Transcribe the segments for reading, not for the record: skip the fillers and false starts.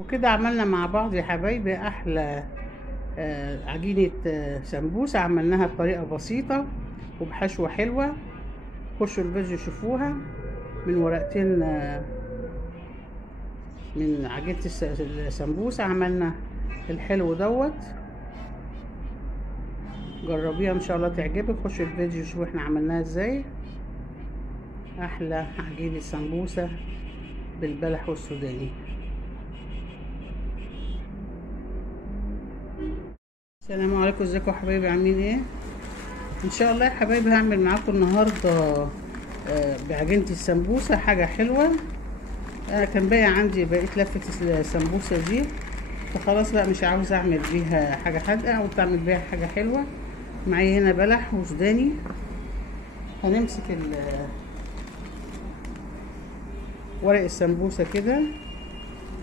وكده عملنا مع بعض يا حبايبي احلى عجينة سمبوسة. عملناها بطريقة بسيطة وبحشوة حلوة. خشوا الفيديو شوفوها. من ورقتين من عجينة السمبوسة عملنا الحلو دوت. جربيها ان شاء الله تعجبك. خشوا الفيديو شوفوا احنا عملناها ازاي. احلى عجينة سمبوسة بالبلح والسوداني. السلام عليكم، ازيكم يا حبايبي؟ عاملين ايه؟ ان شاء الله يا حبايبي هعمل معاكم النهارده بعجينه السمبوسه حاجه حلوه. كان باقي عندي بقيت لفه السمبوسه دي، فخلاص بقى مش عاوزه اعمل بيها حاجه حادقه، عاوزه اعمل بيها حاجه حلوه. معايا هنا بلح وسوداني. هنمسك ورق السمبوسه كده،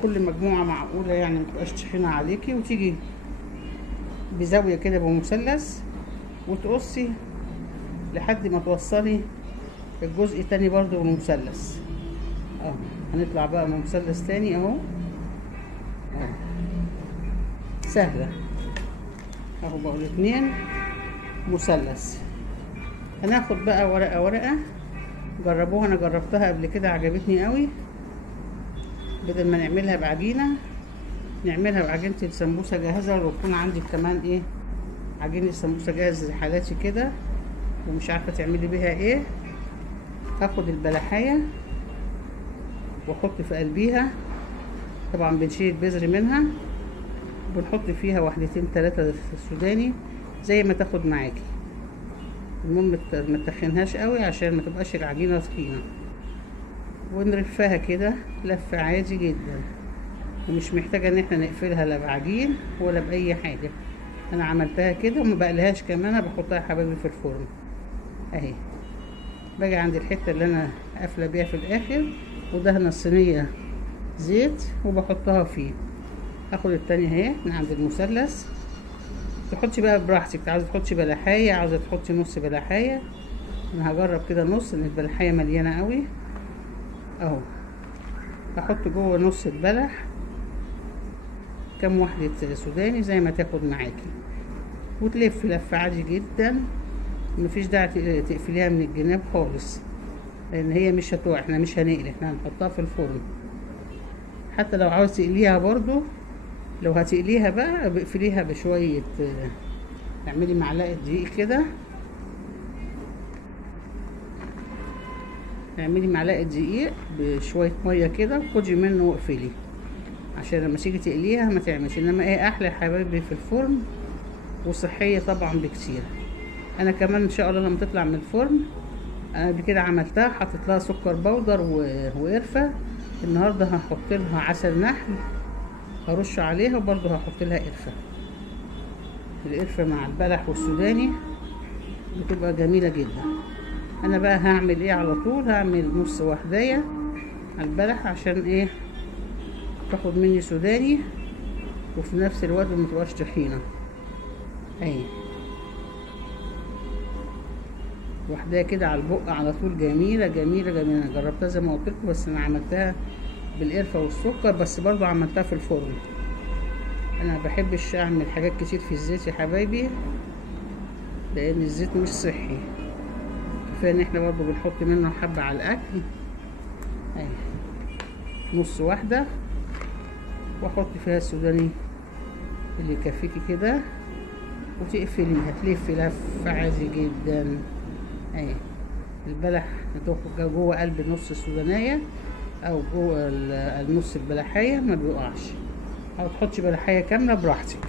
كل مجموعه معقوله يعني متبقاش تخينه عليكي، وتيجي بزاويه كده بمثلث وتقصي لحد ما توصلي الجزء التاني برضو من المثلث. هنطلع بقى من مثلث تاني اهو. سهلة اهو، بقول 2 مثلث. هناخد بقى ورقة ورقة. جربوها، انا جربتها قبل كده عجبتني قوي. بدل ما نعملها بعجينة نعملها بعجينة السمبوسة جاهزة. لو يكون عندك كمان ايه عجينة السمبوسة جاهزة زي حالاتي كده ومش عارفة تعملي بيها ايه، هاخد البلحية واحط في قلبيها. طبعا بنشيل البذر منها، بنحط فيها 2 3 سوداني زي ما تاخد معاكي. المهم ما تخنهاش قوي عشان ما تبقاش العجينة تخينة. ونلفها كده لفة عادي جدا، ومش محتاجة ان احنا نقفلها لا بعجين ولا باي حاجة. انا عملتها كده وما بقلهاش كمان، انا بحطها يا حبايبي في الفرن اهي. باجي عند الحته اللي انا قافله بيها في الاخر ودهنه الصينيه زيت وبحطها فيه. اخد التانية اهي من عند المثلث. تحطي بقى براحتك، عاوزه تحطي بلحايه، عاوزه تحطي نص بلحايه. انا هجرب كده نص لان البلحايه مليانه قوي اهو. احط جوه نص البلح كام واحده سوداني زي ما تاخد معاكي، وتلف لفه عادي جدا. مفيش داعي تقفليها من الجناب خالص لان هي مش هتقع. احنا مش هنقلي، احنا هنحطها في الفرن. حتى لو عاوز تقليها برضو، لو هتقليها بقى بقفليها بشوية. اعملي معلقة دقيق كده، اعملي معلقة دقيق بشوية مية كده وخدي منه واقفلي عشان لما تيجي تقليها ما تعملش. انما ايه احلى يا حبايبي في الفرن وصحية طبعا بكتير. انا كمان ان شاء الله لما تطلع من الفرن، انا قبل كده عملتها حطيت لها سكر بودر وقرفه. النهارده هحط لها عسل نحل هرش عليها، وبرده هحط لها قرفه. القرفه مع البلح والسوداني بتبقى جميله جدا. انا بقى هعمل ايه على طول، هعمل نص وحدايه على البلح عشان ايه تاخد مني سوداني وفي نفس الوقت ما تبقاش تخينه اهي. واحدة كده على البق على طول، جميلة جميلة جميلة. انا جربتها زي ما قلت لكم، بس انا عملتها بالقرفة والسكر بس، برضو عملتها في الفرن. انا بحبش اعمل حاجات كتير في الزيت يا حبايبي لان الزيت مش صحي. كفايه ان احنا برضو بنحط منه حبة على الاكل اهي. نص واحدة واحط فيها السوداني اللي يكفيكي كده، وتقفليها تلفي لفة عادي جدا اهي. البلح هتخرج جوه قلب نص السودانية او جوه النص البلحية ما بيقعش، او تحطي بلحية كاملة براحتك.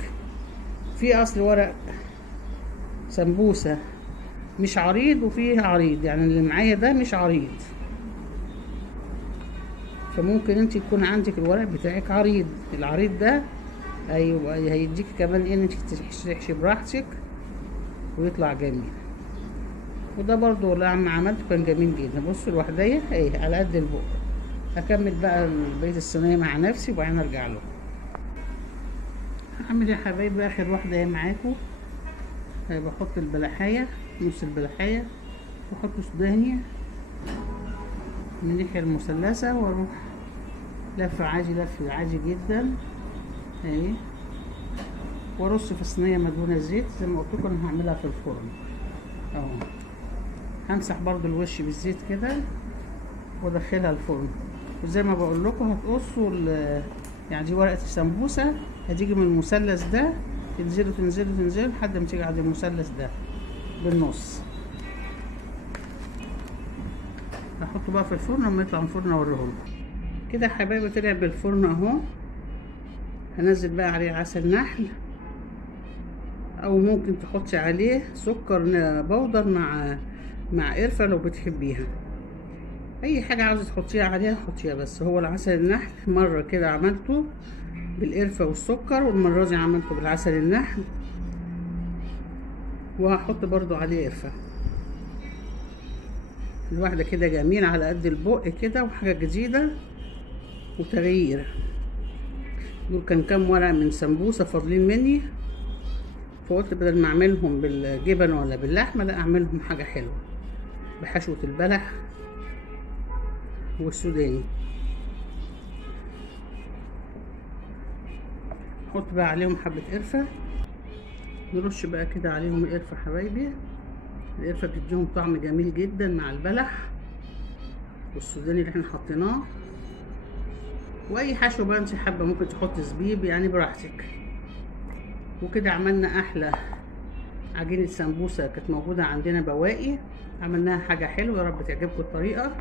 في اصل ورق سمبوسة مش عريض وفيه عريض، يعني اللي معايا ده مش عريض، فممكن انت يكون عندك الورق بتاعك عريض. العريض ده ايوه هيديك كمان ان انت تحشي براحتك ويطلع جميل. وده برضو لما عملته كان جميل جدا. بصوا الوحدية اهي على قد البق. هكمل بقى بقية الصينية مع نفسي وبعدين ارجع لكم. هعمل يا حبايبي اخر واحدة اهي معاكم. بحط البلحية نص البلحية واحط سوداني من الناحية المثلثة واروح لف عادي، لف عادي جدا اهي. وارص في صينيه مدهونه زيت زي ما قلت لكم انا هعملها في الفرن اهو. همسح برضو الوش بالزيت كده وادخلها الفرن. وزي ما بقول لكم هتقصوا يعني دي ورقه السمبوسه، هتيجي من المثلث ده تنزلوا تنزلوا تنزلوا لحد ما تيجي عند المثلث ده بالنص. هحطه بقى في الفرن، لما يطلع من الفرن اوريهم كده يا حبايبي. طلع بالفرن اهو. هنزل بقى عليه عسل نحل، او ممكن تحطي عليه سكر بودر مع قرفه لو بتحبيها. اي حاجه عاوزه تحطيها عليها حطيها. بس هو العسل النحل مره كده عملته بالقرفه والسكر، والمره دي عملته بالعسل النحل، وهحط برضو عليه قرفه. الواحده كده جميل على قد البق كده، وحاجه جديده وتغيير. دول كان كام ورقه من سمبوسه فاضلين مني، فقلت بدل ما اعملهم بالجبن ولا باللحمه لا اعملهم حاجه حلوه بحشوه البلح والسوداني. نحط بقى عليهم حبه قرفه، نرش بقى كده عليهم القرفه حبايبي. القرفه بتديهم طعم جميل جدا مع البلح والسوداني اللي احنا حطيناه. واي حشو بقى انت حابه، ممكن تحطي زبيب يعني براحتك. وكده عملنا احلى عجينه سمبوسه كانت موجوده عندنا بواقي، عملناها حاجه حلوه. يا رب تعجبكم الطريقه.